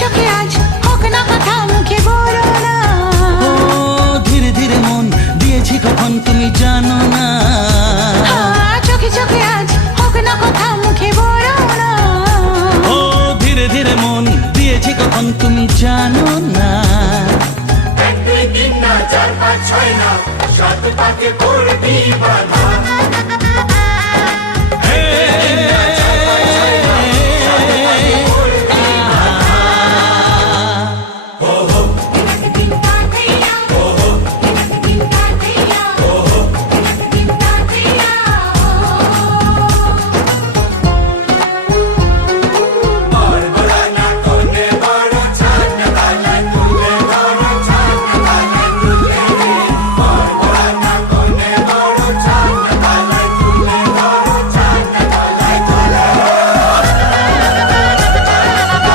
চোখে আজ হোক না কথা মুখে বলো না। ও ধীরে ধীরে মন দিয়েছি কখন তুমি জানো না। চোখে চোখে আজ হোক না কথা মুখে বলো না। ও ধীরে ধীরে মন দিয়েছি কখন তুমি জানো না। 1 2 3 না 4 5 6 না 7 পাকে পড়বি বাধা।